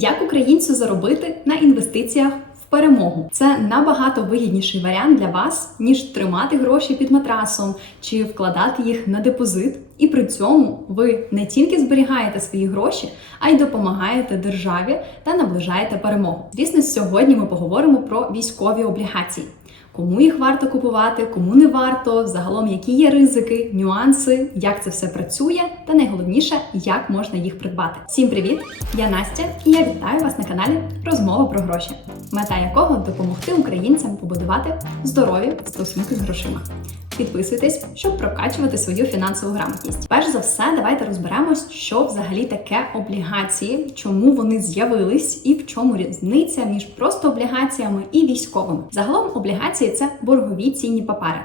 Як українцю заробити на інвестиціях в перемогу? Це набагато вигідніший варіант для вас, ніж тримати гроші під матрасом чи вкладати їх на депозит. І при цьому ви не тільки зберігаєте свої гроші, а й допомагаєте державі та наближаєте перемогу. Звісно, сьогодні ми поговоримо про військові облігації. Кому їх варто купувати, кому не варто, загалом які є ризики, нюанси, як це все працює, та найголовніше, як можна їх придбати. Всім привіт! Я Настя і я вітаю вас на каналі Розмова про гроші, мета якого допомогти українцям побудувати здорові стосунки з грошима. Підписуйтесь, щоб прокачувати свою фінансову грамотність. Перш за все, давайте розберемось, що взагалі таке облігації, чому вони з'явились і в чому різниця між просто облігаціями і військовими. Загалом облігації це боргові цінні папери.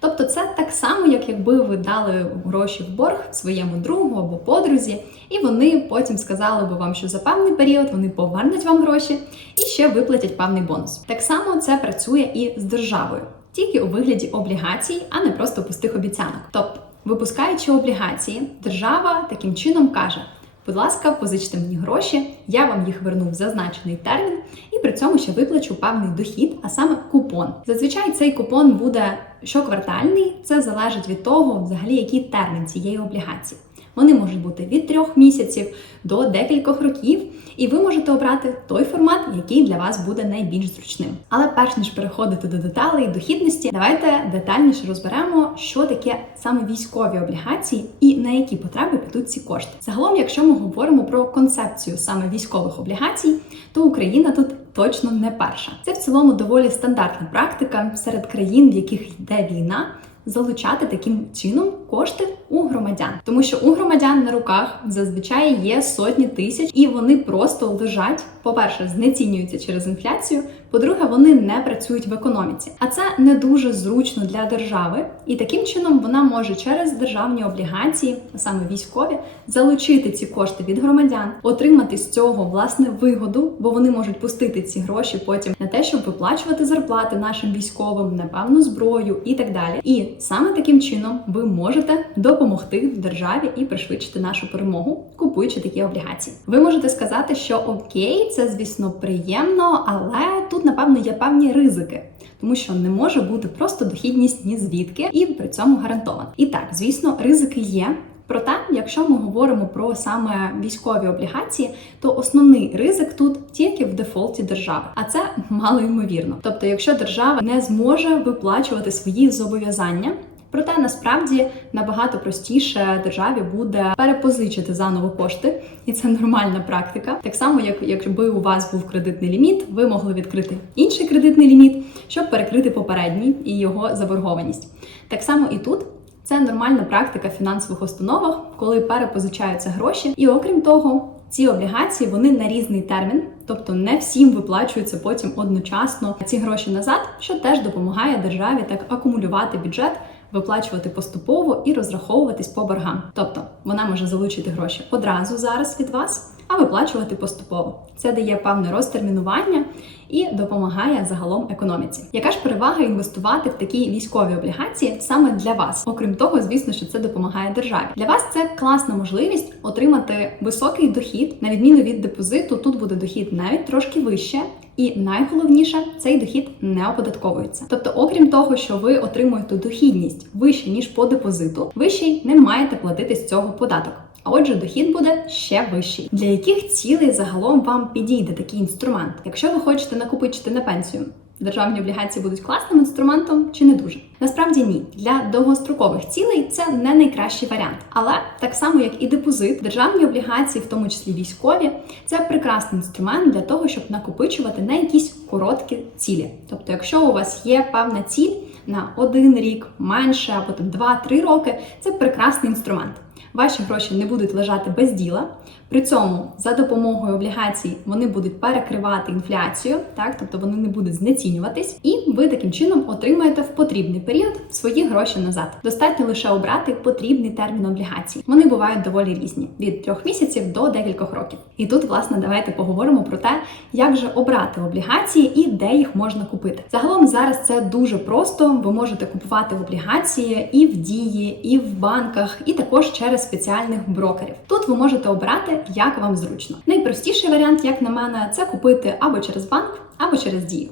Тобто це так само, як якби ви дали гроші в борг своєму другу або подрузі, і вони потім сказали би вам, що за певний період вони повернуть вам гроші і ще виплатять певний бонус. Так само це працює і з державою тільки у вигляді облігацій, а не просто пустих обіцянок. Тобто, випускаючи облігації, держава таким чином каже. Будь ласка, позичте мені гроші, я вам їх верну в зазначений термін, і при цьому ще виплачу певний дохід, а саме купон. Зазвичай цей купон буде щоквартальний, це залежить від того, взагалі, який термін цієї облігації. Вони можуть бути від трьох місяців до декількох років, і ви можете обрати той формат, який для вас буде найбільш зручним. Але перш ніж переходити до деталей дохідності, давайте детальніше розберемо, що таке саме військові облігації і на які потреби підуть ці кошти. Загалом, якщо ми говоримо про концепцію саме військових облігацій, то Україна тут точно не перша. Це в цілому доволі стандартна практика серед країн, в яких йде війна залучати таким чином кошти у громадян, тому що у громадян на руках зазвичай є сотні тисяч, і вони просто лежать. По-перше, знецінюються через інфляцію. По-друге, вони не працюють в економіці, а це не дуже зручно для держави, і таким чином вона може через державні облігації, а саме військові, залучити ці кошти від громадян, отримати з цього власне вигоду, бо вони можуть пустити ці гроші потім на те, щоб виплачувати зарплати нашим військовим, на певну зброю і так далі. І саме таким чином ви можете допомогти державі і пришвидшити нашу перемогу, купуючи такі облігації. Ви можете сказати, що окей, це звісно приємно, але тут напевно є певні ризики. Тому що не може бути просто дохідність ні звідки і при цьому гарантовано. І так, звісно, ризики є. Проте, якщо ми говоримо про саме військові облігації, то основний ризик тут тільки в дефолті держави, а це мало ймовірно. Тобто, якщо держава не зможе виплачувати свої зобов'язання. Проте насправді набагато простіше державі буде перепозичити заново кошти, і це нормальна практика. Так само, як якби у вас був кредитний ліміт, ви могли відкрити інший кредитний ліміт, щоб перекрити попередній і його заборгованість. Так само і тут. Це нормальна практика в фінансових установах, коли перепозичаються гроші, і окрім того, ці облігації вони на різний термін, тобто не всім виплачуються потім одночасно ці гроші назад, що теж допомагає державі так акумулювати бюджет виплачувати поступово і розраховуватись по боргам. Тобто вона може залучити гроші одразу зараз від вас, а виплачувати поступово. Це дає певне розтермінування і допомагає загалом економіці. Яка ж перевага інвестувати в такі військові облігації саме для вас? Окрім того, звісно, що це допомагає державі. Для вас це класна можливість отримати високий дохід, на відміну від депозиту. Тут буде дохід навіть трошки вище. І найголовніше, цей дохід не оподатковується. Тобто, окрім того, що ви отримуєте дохідність вище ніж по депозиту, ви ще й не маєте платити з цього податок. А отже, дохід буде ще вищий. Для яких цілей загалом вам підійде такий інструмент? Якщо ви хочете накопичити на пенсію, державні облігації будуть класним інструментом чи не дуже? Насправді ні. Для довгострокових цілей це не найкращий варіант. Але так само, як і депозит, державні облігації, в тому числі військові, це прекрасний інструмент для того, щоб накопичувати на якісь короткі цілі. Тобто, якщо у вас є певна ціль на один рік менше, а потім 2-3 роки, це прекрасний інструмент. Ваші гроші не будуть лежати без діла. При цьому за допомогою облігацій вони будуть перекривати інфляцію, так тобто вони не будуть знецінюватись, і ви таким чином отримаєте в потрібний період свої гроші назад. Достатньо лише обрати потрібний термін облігацій. Вони бувають доволі різні від трьох місяців до декількох років. І тут, власне, давайте поговоримо про те, як же обрати облігації і де їх можна купити. Загалом зараз це дуже просто. Ви можете купувати облігації і в дії, і в банках, і також через спеціальних брокерів. Тут ви можете обрати як вам зручно. Найпростіший варіант, як на мене, це купити або через банк, або через дію.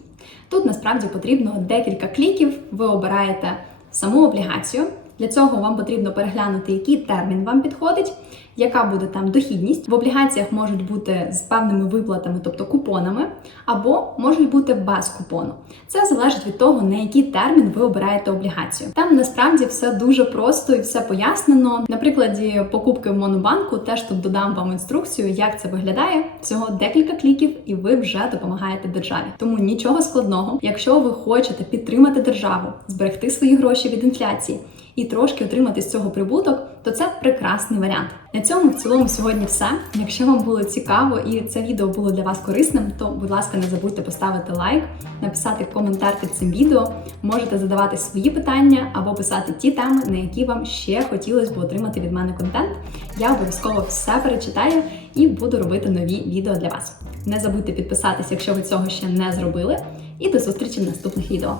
Тут насправді потрібно декілька кліків. Ви обираєте саму облігацію. Для цього вам потрібно переглянути, який термін вам підходить, яка буде там дохідність. В облігаціях можуть бути з певними виплатами, тобто купонами, або можуть бути без купону. Це залежить від того, на який термін ви обираєте облігацію. Там насправді все дуже просто і все пояснено. На прикладі покупки в Монобанку теж тут додам вам інструкцію, як це виглядає. Всього декілька кліків, і ви вже допомагаєте державі. Тому нічого складного, якщо ви хочете підтримати державу, зберегти свої гроші від інфляції і трошки отримати з цього прибуток, то це прекрасний варіант. На цьому в цілому сьогодні все. Якщо вам було цікаво і це відео було для вас корисним, то будь ласка, не забудьте поставити лайк, написати коментар під цим відео. Можете задавати свої питання або писати ті теми, на які вам ще хотілося б отримати від мене контент. Я обов'язково все перечитаю і буду робити нові відео для вас. Не забудьте підписатися, якщо ви цього ще не зробили. І до зустрічі в наступних відео.